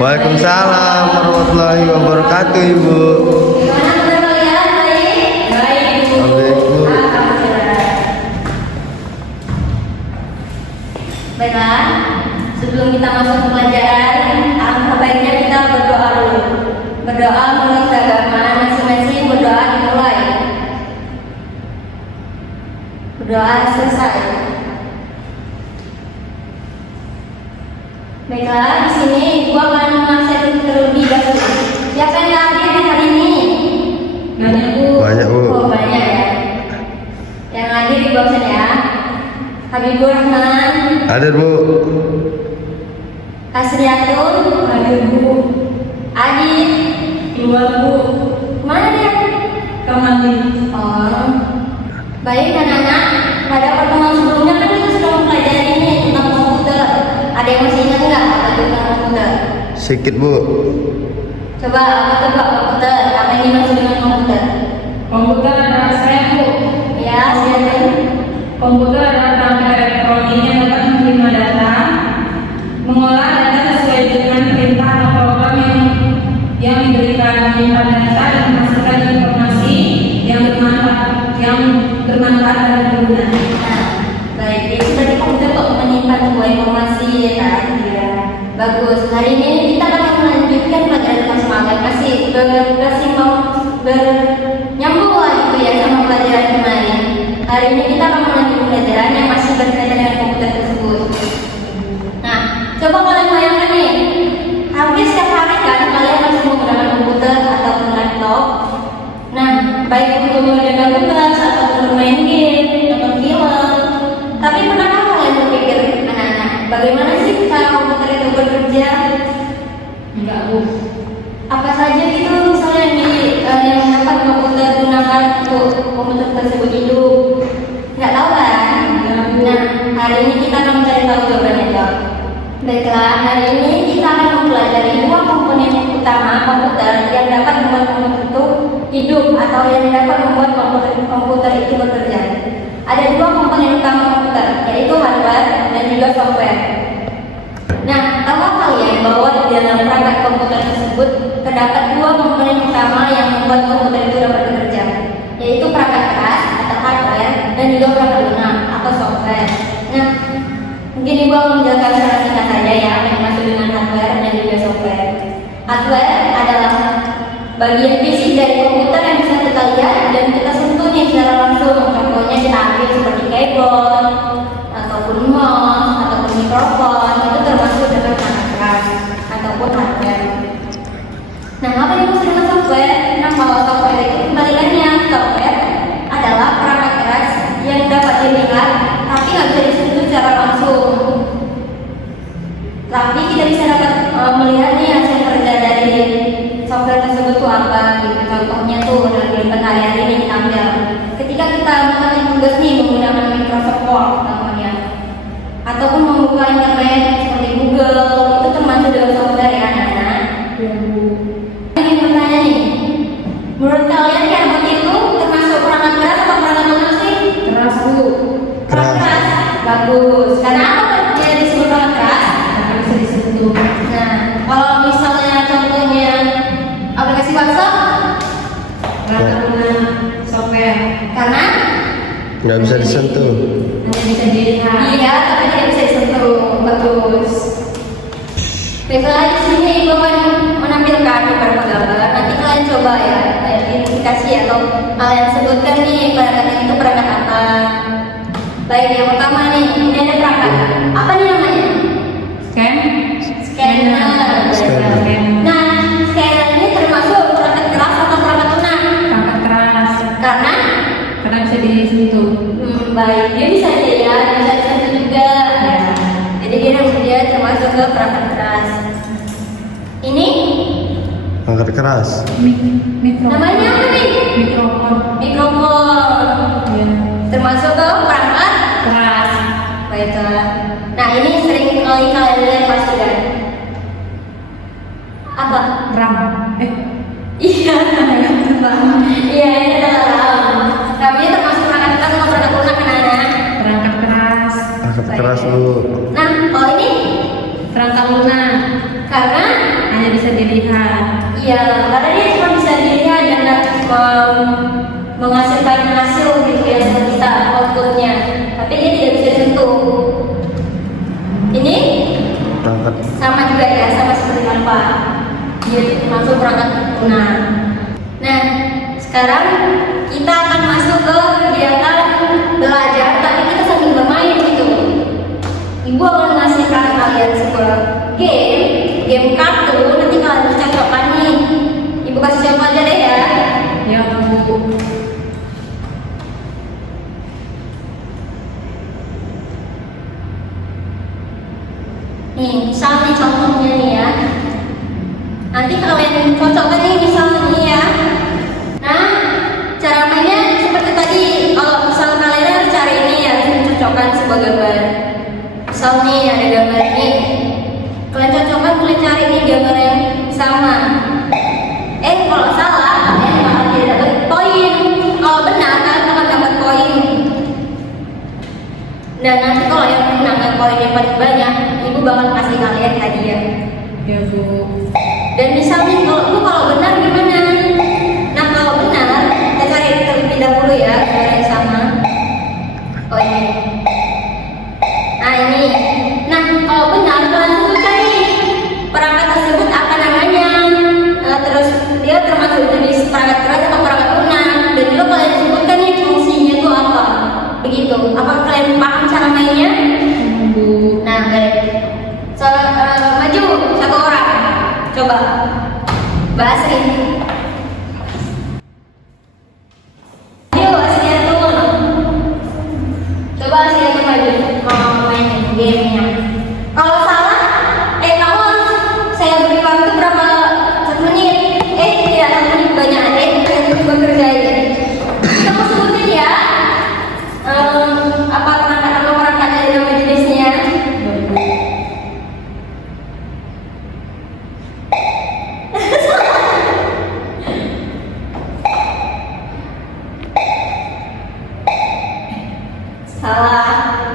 Waalaikumsalam warahmatullahi wabarakatuh, Ibu. Gimana kabar kalian? Baik? Baik, Bu. Baik, Bu. Alhamdulillah. Baiklah, sebelum kita masuk ke pelajaran, alangkah baiknya kita berdoa dulu. Berdoa menurut agama masing-masing, berdoa dimulai. Berdoa selesai. Baiklah, di sini Ibu akan mengasih terlebih dahulu. Siapa yang hadir di hari ini? Banyak, Bu. Banyak, Bu. Oh, banyak ya. Yang hadir di bawah sana ya. Habibur Rahman, Hadir, Bu. Kasriatun, hadir, Bu. Adit, keluar, Bu. Mana dia? Kembali. Oh. Baik anak-anak, pada pertemuan sebelumnya kan kita sudah mempelajari ini tentang komputer. Ada yang masih ingat nggak apa itu tentang komputer? Sedikit, Bu. Coba apa tuh Pak, komputer? Apa yang dimaksud dengan komputer? Komputer adalah saya, Bu. Ya, silakan. Komputer adalah perangkat elektronik yang dapat menerima data, mengolah data sesuai dengan perintah atau program yang diberikan, menyimpan data dan menghasilkan informasi yang bermanfaat bagi pengguna. Nah, baik. Jadi seperti komputer kok menyimpan sebuah informasi ya kan? Iya. Bagus. Hari ini kita akan melanjutkan pelajaran kelas magang. Masih bernyambung lah gitu ya sama pelajaran kemarin. Hari ini kita akan melanjutkan pelajaran yang masih berkaitan dengan komputer tersebut. Nah, coba kalian bayangkan nih, hampir setiap hari kan kalian masih menggunakan komputer ataupun laptop. Nah, baik untuk mengerjakan tugas ataupun bermain game, nonton film. Tapi pernahkah kalian berpikir, anak-anak, bagaimana sih cara komputer itu bekerja? Enggak, Bu. Apa saja gitu misalnya yang dapat komputer gunakan untuk komputer tersebut hidup? Nggak tahu kan? Nah, hari ini kita akan mencari tahu jawabannya, Dok. Baiklah, hari ini kita akan mempelajari dua komponen utama komputer yang dapat membuat komputer itu hidup atau yang dapat membuat komputer itu bekerja. Ada dua komponen utama komputer, yaitu hardware dan juga software. Nah, tahukah kalian bahwa di dalam perangkat komputer tersebut terdapat dua komponen utama yang membuat komputer itu dapat bekerja, yaitu perangkat keras atau hardware dan juga perangkat lunak atau software. Nah, mungkin Ibu akan menjelaskan secara singkat saja ya apa yang dimaksud dengan hardware dan juga software. Hardware adalah bagian fisik dari komputer yang bisa kita lihat dan kita sentuh nih secara langsung. Contohnya kita ambil seperti keyboard ataupun mouse ataupun mikrofon, itu termasuk dengan perangkat keras ataupun hardware. Nah, apa yang dimaksud dengan software? Nah, kalau software itu kembaliannya, software adalah perangkat keras yang dapat dilihat tapi nggak bisa disentuh secara langsung. Tapi kita bisa dapat melihat nih hasil kerja dari software tersebut itu apa gitu. Contohnya tuh dalam kehidupan hari-hari ini kita ambil. Ketika kita melakukan tugas nih menggunakan Microsoft Word contohnya, ataupun membuka internet seperti Google, itu termasuk dalam software ya anak-anak. Ini bertanya nih, menurut kalian keyboard itu termasuk perangkat keras atau perangkat lunak sih? Keras, Bu. Keras. Bagus. Karena apa dia disebut perangkat keras? Karena bisa disentuh. Nah, kalau misalnya contohnya aplikasi WhatsApp, Perangkat lunak, software. karena Nggak bisa disentuh. Hanya bisa dilihat. iya, tapi tidak bisa disentuh. Bagus. Baiklah, di sini Ibu akan menampilkan beberapa gambar. Nanti kalian coba ya, identifikasi atau kalian sebutkan nih perangkat itu perangkat apa. Baik, yang pertama nih, ini ada perangkat. Apa nih namanya? Scan. Scanner. Scanner. Nah, scanner ini termasuk perangkat keras atau perangkat lunak? Perangkat keras. Karena Karena bisa disentuh. baik, dia bisa dilihat, bisa disentuh juga. Ya. Jadi dia termasuk ke perangkat keras. Ini Angkat keras. Mikrofon. namanya apa nih? Mikrofon. Mikrofon. Ya. Termasuk ke perangkat. Keras. Baiklah. Nah, ini sering kali kalian lihat pasti kan? Apa? RAM. Iya. Iya, ini adalah RAM. RAM ini termasuk perangkat keras atau perangkat lunak anak-anak? Perangkat keras. Angkat keras, Bu. Nah, kalau ini Perangkat lunak. karena dilihat. Iya, karena dia cuma bisa dilihat dan menghasilkan hasil gitu ya, bisa outputnya, tapi dia tidak bisa disentuh. Ini Perangkat. sama juga ya, sama seperti tanpa dia masuk perangkat lunak. Nah, sekarang kita akan masuk ke kegiatan belajar, tapi kita sambil bermain gitu. Ibu akan mengasihkan kalian sebuah game kartu, nanti kalian cocokkan nih. Ibu kasih contoh aja deh ya. Ya Bu. Nih, misalnya contohnya nih ya. Nanti kalian cocokkan nih misalnya nih ya. Nah, cara mainnya seperti tadi. Kalau misal kalian harus cari ini ya, harus mencocokkan sebuah gambar. Misal nih ada gambar ini, kalian cocokkan, kalian cari nih gambar yang sama. Kalau salah kalian bakal tidak dapat poin. Kalau benar kalian bakal dapat poin. Dan nanti kalau yang menangkan poin yang paling banyak, ibu bakal kasih kalian hadiah. Ya Bu. Dan misalnya kalau benar gimana? Nah kalau benar kita cari terlebih dahulu ya gambar yang sama. Oh ini. Nah ini. Nah kalau benar kalian sebutkan nih perangkat tersebut apa namanya. Terus dia termasuk jenis perangkat keras atau perangkat lunak. Dan juga kalian sebutkan nih fungsinya itu apa. Begitu. Apa kalian paham cara mainnya? Bu. Nah baik. Maju satu orang. Coba Basri. Ayo Asriatul. Coba Asriatul maju main gamenya. Kalau salah, kamu harus saya beri waktu berapa 1 menit. Tidak 1 menit banyak saya bekerja ini. Kamu sebutin ya. Apa perangkat dari nama jenisnya? Salah.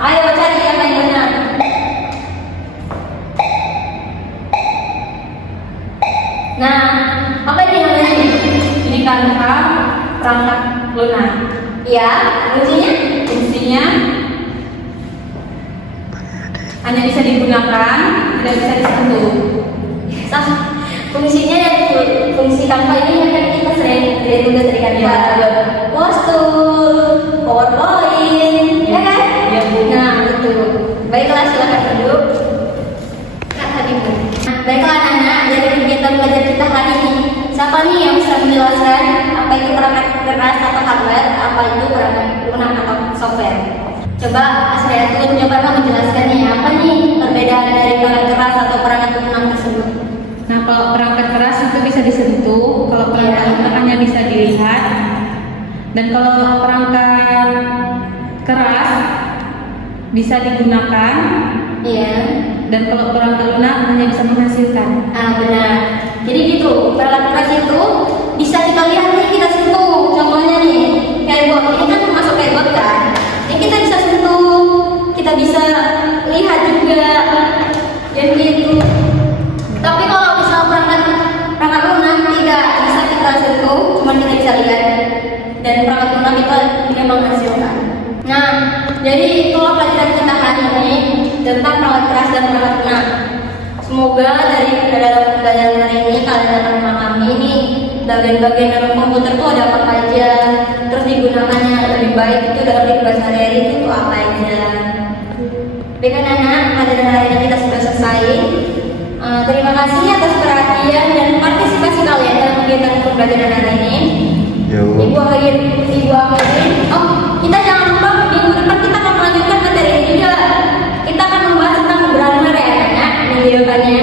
Ayo cari yang paling benar. Nah, apa ini namanya? Ini kanva perangkat lunak. Ya, fungsinya? Fungsinya hanya bisa digunakan, tidak bisa disentuh. Sah. Fungsinya yang fungsi kanva ini yang kan kita sering tugas dari kanva. Postur, PowerPoint, ya kan? Ya Bu. Nah, itu. Baiklah, silakan duduk. Kak Habibur. Nah, baiklah anak-anak, dari kegiatan belajar kita hari ini, siapa nih yang bisa menjelaskan apa itu perangkat keras atau hardware, apa itu perangkat lunak atau software? Coba Asriatul, coba menjelaskannya apa nih perbedaan dari perangkat keras atau perangkat lunak tersebut? Nah, kalau perangkat keras itu bisa disentuh, kalau perangkat lunak hanya bisa dilihat. Dan kalau perangkat keras bisa digunakan, Iya. dan kalau perangkat lunak hanya bisa menghasilkan. Benar. Jadi gitu, perangkat keras itu bisa kita lihat nih, kita sentuh. Contohnya nih, kayak bot. Ini kan termasuk kayak bot kan? Ini kita bisa sentuh, kita bisa lihat juga. Jadi gitu. Tapi kalau misal perangkat lunak tidak bisa kita sentuh, cuma kita bisa lihat. Dan perangkat lunak itu tidak menghasilkan. Nah, jadi itulah pelajaran kita hari ini tentang perangkat keras dan perangkat lunak. Semoga dari dalam pelajaran hari ini kalian akan memahami nih bagian-bagian dalam komputer itu ada apa aja, terus digunakannya lebih baik itu dalam kehidupan sehari-hari itu apa aja. Baik anak-anak, pelajaran hari ini kita sudah selesai. Terima kasih atas perhatian dan partisipasi kalian dalam kegiatan pembelajaran hari ini. Ibu akhirin. Kita jangan lupa minggu depan kita akan melanjutkan materi ini juga. Kita akan membahas tentang hardware ya anak-anak minggu depannya.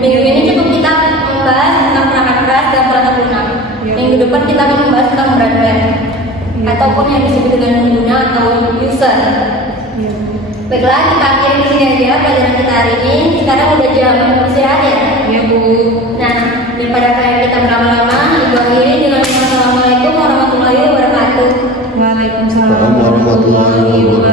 Minggu ini cukup kita membahas tentang perangkat keras dan perangkat lunak. Minggu depan kita akan membahas tentang hardware ataupun yang disebut dengan pengguna atau user. Baiklah, kita akhiri di sini aja pelajaran kita hari ini. Sekarang udah jam istirahat ya? Ya Bu. Nah, daripada kayak kita berlama-lama, ibu akhiri dengan assalamualaikum warahmatullahi wabarakatuh. Waalaikumsalam warahmatullahi wabarakatuh.